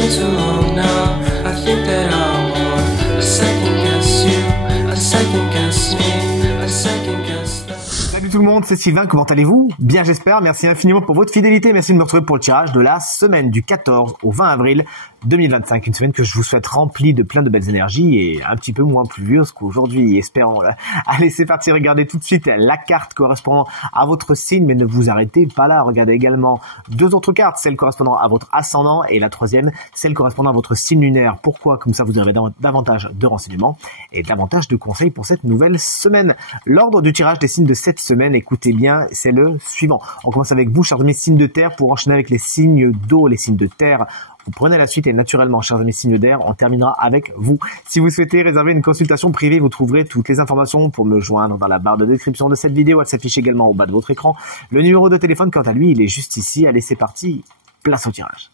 been too long now. I think that I want a second guess you, a second guess me, a second guess that. Salut tout le monde, c'est Sylvain, comment allez-vous? Bien j'espère, merci infiniment pour votre fidélité, merci de me retrouver pour le tirage de la semaine du 14 au 20 avril 2025, une semaine que je vous souhaite remplie de plein de belles énergies et un petit peu moins pluvieuse qu'aujourd'hui, espérons. Allez, c'est parti, regardez tout de suite la carte correspondant à votre signe, mais ne vous arrêtez pas là, regardez également deux autres cartes, celle correspondant à votre ascendant et la troisième, celle correspondant à votre signe lunaire. Pourquoi? Comme ça vous aurez davantage de renseignements et davantage de conseils pour cette nouvelle semaine. L'ordre du tirage des signes de cette semaine, écoutez bien, c'est le suivant. On commence avec vous, chers amis signes de terre, pour enchaîner avec les signes d'eau, les signes de terre. Vous prenez la suite et naturellement, chers amis signes d'air, on terminera avec vous. Si vous souhaitez réserver une consultation privée, vous trouverez toutes les informations pour me joindre dans la barre de description de cette vidéo. Elle s'affiche également au bas de votre écran. Le numéro de téléphone, quant à lui, il est juste ici. Allez, c'est parti. Place au tirage.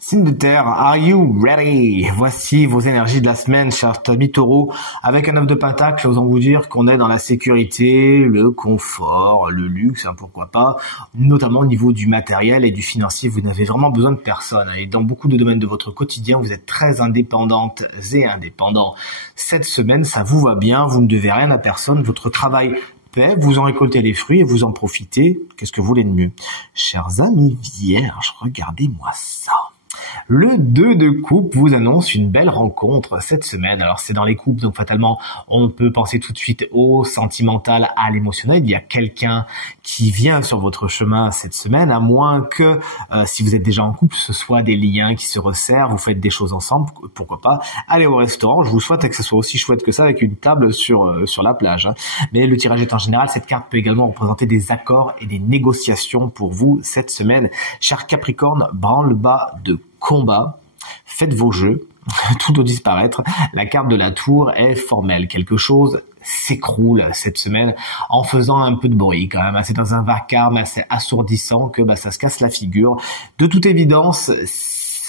Signe de terre, are you ready? Voici vos énergies de la semaine, chers amis taureaux. Avec un 9 de pentacle, osons vous dire qu'on est dans la sécurité, le confort, le luxe, pourquoi pas, notamment au niveau du matériel et du financier. Vous n'avez vraiment besoin de personne. Et dans beaucoup de domaines de votre quotidien, vous êtes très indépendantes et indépendants. Cette semaine, ça vous va bien, vous ne devez rien à personne. Votre travail paie, vous en récoltez les fruits et vous en profitez. Qu'est-ce que vous voulez de mieux? Chers amis vierges, regardez-moi ça. Le 2 de coupe vous annonce une belle rencontre cette semaine. Alors c'est dans les couples, donc fatalement on peut penser tout de suite au sentimental, à l'émotionnel. Il y a quelqu'un qui vient sur votre chemin cette semaine, à moins que si vous êtes déjà en couple, ce soit des liens qui se resserrent, vous faites des choses ensemble, pourquoi pas aller au restaurant. Je vous souhaite que ce soit aussi chouette que ça avec une table sur la plage. Hein. Mais le tirage est en général, cette carte peut également représenter des accords et des négociations pour vous cette semaine. Cher Capricorne, branle-bas de combat, faites vos jeux, tout doit disparaître. La carte de la tour est formelle, quelque chose s'écroule cette semaine en faisant un peu de bruit quand même. C'est dans un vacarme assez assourdissant que ça se casse la figure. De toute évidence,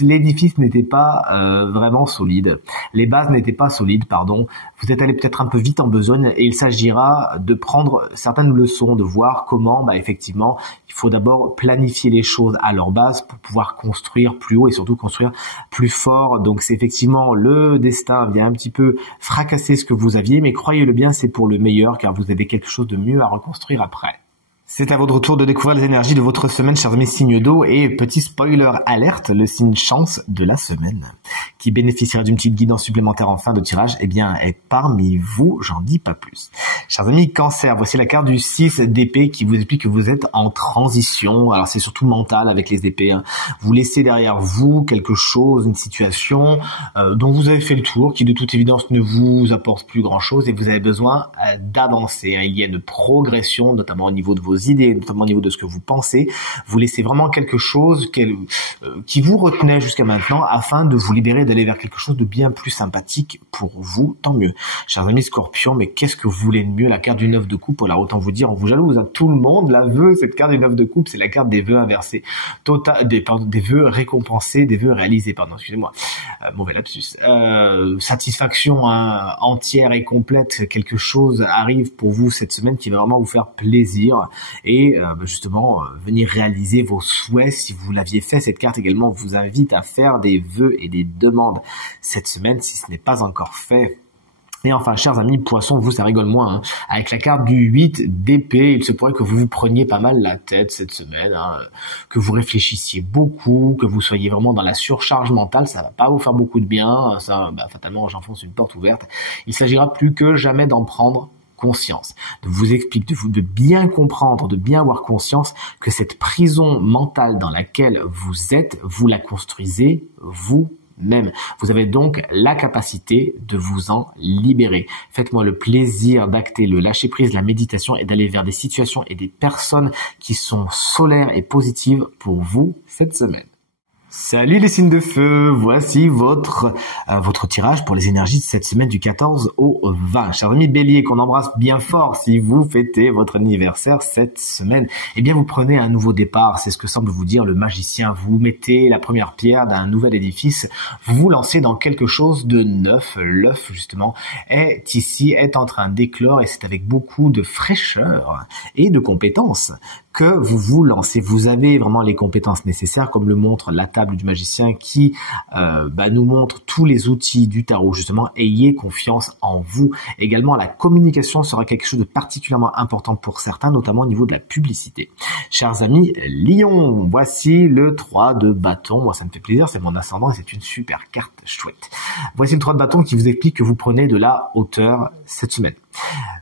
l'édifice n'était pas vraiment solide. Les bases n'étaient pas solides, pardon. Vous êtes allé peut-être un peu vite en besogne et il s'agira de prendre certaines leçons, de voir comment, effectivement, il faut d'abord planifier les choses à leur base pour pouvoir construire plus haut et surtout construire plus fort. Donc c'est effectivement le destin vient un petit peu fracasser ce que vous aviez, mais croyez-le bien, c'est pour le meilleur car vous avez quelque chose de mieux à reconstruire après. C'est à votre tour de découvrir les énergies de votre semaine, chers amis signes d'eau, et petit spoiler alerte, le signe chance de la semaine, qui bénéficiera d'une petite guidance supplémentaire en fin de tirage, est parmi vous, j'en dis pas plus. Chers amis cancer, voici la carte du 6 d'épée qui vous explique que vous êtes en transition, alors c'est surtout mental avec les épées, hein. Vous laissez derrière vous quelque chose, une situation dont vous avez fait le tour, qui de toute évidence ne vous apporte plus grand chose et vous avez besoin d'avancer, hein. Il y a une progression, notamment au niveau de vos idées, notamment au niveau de ce que vous pensez. Vous laissez vraiment quelque chose qui vous retenait jusqu'à maintenant afin de vous libérer, d'aller vers quelque chose de bien plus sympathique pour vous, tant mieux. Chers amis scorpions, mais qu'est-ce que vous voulez de mieux? La carte du 9 de coupe, alors autant vous dire, on vous jalouse, hein. Tout le monde la veut, cette carte du 9 de coupe, c'est la carte des vœux inversés. Des vœux récompensés, des vœux réalisés, excusez-moi. Mauvais lapsus. Satisfaction entière et complète, quelque chose arrive pour vous cette semaine qui va vraiment vous faire plaisir. Et justement venir réaliser vos souhaits si vous l'aviez fait. Cette carte également vous invite à faire des vœux et des demandes cette semaine si ce n'est pas encore fait. Et enfin, chers amis poissons, vous ça rigole moins, hein. Avec la carte du 8 d'épée, il se pourrait que vous vous preniez pas mal la tête cette semaine, hein, que vous réfléchissiez beaucoup, que vous soyez vraiment dans la surcharge mentale, ça va pas vous faire beaucoup de bien, ça fatalement j'enfonce une porte ouverte. Il s'agira plus que jamais d'en prendre conscience, de vous expliquer, de bien comprendre, de bien avoir conscience que cette prison mentale dans laquelle vous êtes, vous la construisez vous-même. Vous avez donc la capacité de vous en libérer. Faites-moi le plaisir d'acter le lâcher-prise, la méditation et d'aller vers des situations et des personnes qui sont solaires et positives pour vous cette semaine. Salut les signes de feu, voici votre tirage pour les énergies de cette semaine du 14 au 20. Chers amis béliers qu'on embrasse bien fort si vous fêtez votre anniversaire cette semaine, eh bien vous prenez un nouveau départ, c'est ce que semble vous dire le magicien. Vous mettez la première pierre d'un nouvel édifice, vous vous lancez dans quelque chose de neuf. L'œuf justement est en train d'éclore et c'est avec beaucoup de fraîcheur et de compétence que vous vous lancez. Vous avez vraiment les compétences nécessaires, comme le montre la table du magicien qui nous montre tous les outils du tarot. Justement, ayez confiance en vous. Également, la communication sera quelque chose de particulièrement important pour certains, notamment au niveau de la publicité. Chers amis Lion, voici le 3 de bâton. Moi, ça me fait plaisir, c'est mon ascendant et c'est une super carte chouette. Voici le 3 de bâton qui vous explique que vous prenez de la hauteur cette semaine.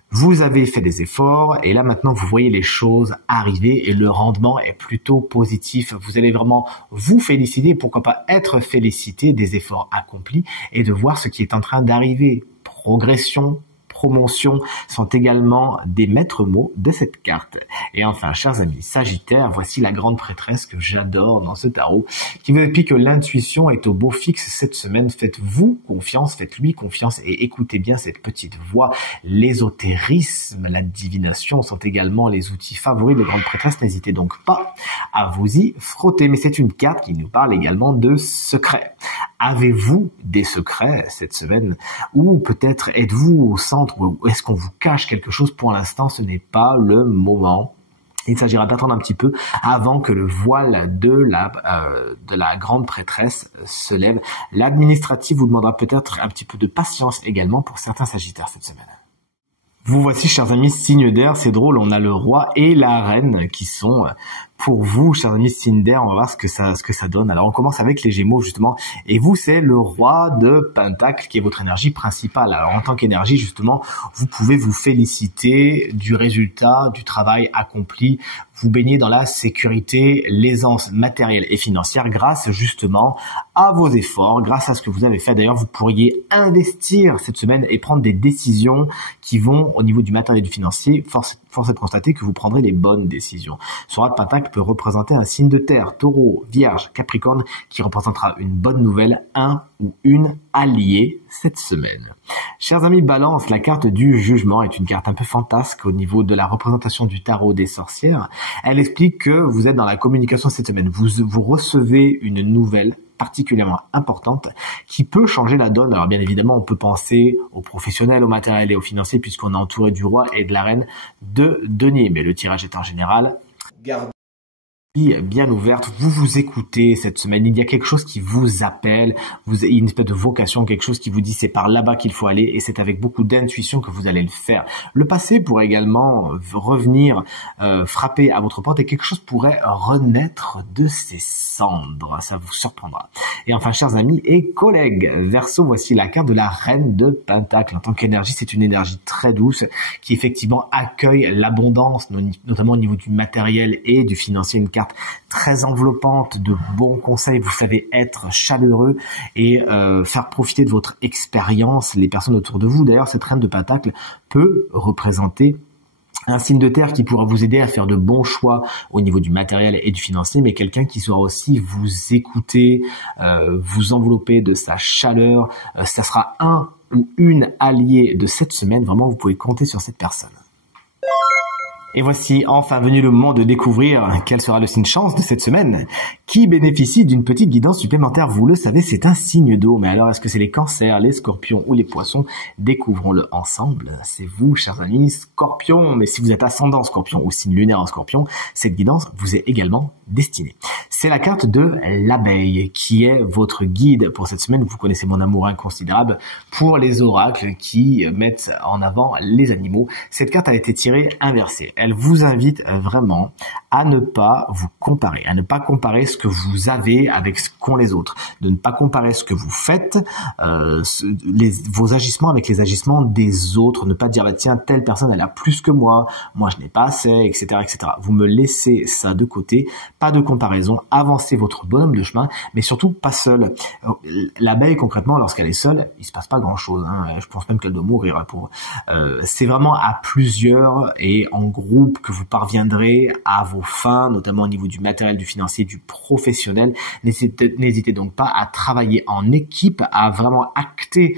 Vous avez fait des efforts et là maintenant vous voyez les choses arriver et le rendement est plutôt positif. Vous allez vraiment vous féliciter, pourquoi pas être félicité des efforts accomplis et de voir ce qui est en train d'arriver. Progression, promotion sont également des maîtres mots de cette carte. Et enfin, chers amis Sagittaire, voici la grande prêtresse que j'adore dans ce tarot, qui vous explique que l'intuition est au beau fixe cette semaine. Faites-vous confiance, faites-lui confiance et écoutez bien cette petite voix. L'ésotérisme, la divination sont également les outils favoris de grande prêtresse. N'hésitez donc pas à vous y frotter. Mais c'est une carte qui nous parle également de secrets. Avez-vous des secrets cette semaine? Ou peut-être êtes-vous au centre, ou est-ce qu'on vous cache quelque chose? Pour l'instant, ce n'est pas le moment. Il s'agira d'attendre un petit peu avant que le voile de la grande prêtresse se lève. L'administratif vous demandera peut-être un petit peu de patience également pour certains Sagittaires cette semaine. Vous voici, chers amis, signe d'air, c'est drôle, on a le roi et la reine qui sont pour vous, chers amis signe d'air. On va voir ce que ça donne. Alors on commence avec les Gémeaux justement, et vous c'est le roi de Pentacle qui est votre énergie principale. Alors en tant qu'énergie justement, vous pouvez vous féliciter du résultat du travail accompli. Vous baignez dans la sécurité, l'aisance matérielle et financière grâce justement à vos efforts, grâce à ce que vous avez fait. D'ailleurs, vous pourriez investir cette semaine et prendre des décisions qui vont au niveau du matériel et du financier. Force est de constater que vous prendrez les bonnes décisions. Ce roi de Pentacle peut représenter un signe de terre, Taureau, Vierge, Capricorne, qui représentera une bonne nouvelle, un ou une alliée cette semaine. Chers amis Balance, la carte du jugement est une carte un peu fantasque au niveau de la représentation du tarot des sorcières. Elle explique que vous êtes dans la communication cette semaine. Vous recevez une nouvelle particulièrement importante qui peut changer la donne. Alors bien évidemment, on peut penser aux professionnels, au matériel et aux financiers puisqu'on est entouré du roi et de la reine de denier. Mais le tirage est en général bien ouverte, vous écoutez cette semaine, il y a quelque chose qui vous appelle, vous avez une espèce de vocation, quelque chose qui vous dit c'est par là-bas qu'il faut aller et c'est avec beaucoup d'intuition que vous allez le faire. Le passé pourrait également revenir frapper à votre porte et quelque chose pourrait renaître de ses cendres, ça vous surprendra. Et enfin, chers amis et collègues, Verseau, voici la carte de la reine de Pentacle. En tant qu'énergie, c'est une énergie très douce qui effectivement accueille l'abondance, notamment au niveau du matériel et du financier, une carte très enveloppante de bons conseils. Vous savez être chaleureux et faire profiter de votre expérience les personnes autour de vous. D'ailleurs, cette reine de Pentacle peut représenter un signe de terre qui pourra vous aider à faire de bons choix au niveau du matériel et du financier, mais quelqu'un qui saura aussi vous écouter, vous envelopper de sa chaleur. Ça sera un ou une alliée de cette semaine. Vraiment, vous pouvez compter sur cette personne. Et voici enfin venu le moment de découvrir quel sera le signe chance de cette semaine qui bénéficie d'une petite guidance supplémentaire. Vous le savez, c'est un signe d'eau. Mais alors, est-ce que c'est les cancers, les scorpions ou les poissons? Découvrons-le ensemble. C'est vous, chers amis scorpions. Mais si vous êtes ascendant scorpion ou signe lunaire en scorpion, cette guidance vous est également destinée. C'est la carte de l'abeille qui est votre guide pour cette semaine. Vous connaissez mon amour inconsidérable pour les oracles qui mettent en avant les animaux. Cette carte a été tirée inversée. Elle vous invite vraiment à ne pas vous comparer, à ne pas comparer ce que vous avez avec ce qu'ont les autres, de ne pas comparer ce que vous faites, vos agissements avec les agissements des autres, ne pas dire bah, tiens, telle personne elle a plus que moi je n'ai pas assez, etc., etc. Vous me laissez ça de côté, pas de comparaison, avancez votre bonhomme de chemin, mais surtout pas seul. L'abeille concrètement, lorsqu'elle est seule, il se passe pas grand chose, hein. Je pense même qu'elle doit mourir, pour. C'est vraiment à plusieurs et en groupe que vous parviendrez à vos fins, notamment au niveau du matériel, du financier, du professionnel. N'hésitez donc pas à travailler en équipe, à vraiment acter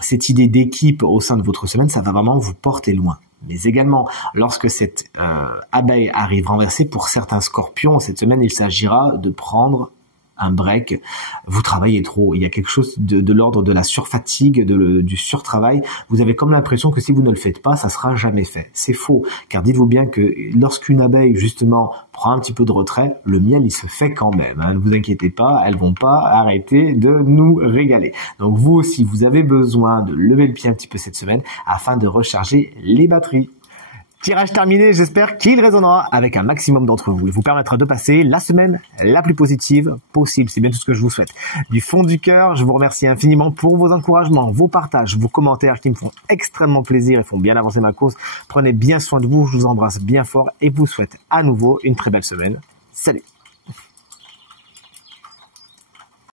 cette idée d'équipe au sein de votre semaine. Ça va vraiment vous porter loin. Mais également, lorsque cette abeille arrive renversée, pour certains scorpions, cette semaine, il s'agira de prendre un break. Vous travaillez trop. Il y a quelque chose de l'ordre de la surfatigue, du surtravail. Vous avez comme l'impression que si vous ne le faites pas, ça sera jamais fait. C'est faux, car dites-vous bien que lorsqu'une abeille justement prend un petit peu de retrait, le miel il se fait quand même. Ne vous inquiétez pas, elles vont pas arrêter de nous régaler. Donc vous aussi, vous avez besoin de lever le pied un petit peu cette semaine afin de recharger les batteries. Tirage terminé, j'espère qu'il résonnera avec un maximum d'entre vous et vous permettra de passer la semaine la plus positive possible. C'est bien tout ce que je vous souhaite. Du fond du cœur, je vous remercie infiniment pour vos encouragements, vos partages, vos commentaires qui me font extrêmement plaisir et font bien avancer ma cause. Prenez bien soin de vous, je vous embrasse bien fort et vous souhaite à nouveau une très belle semaine. Salut!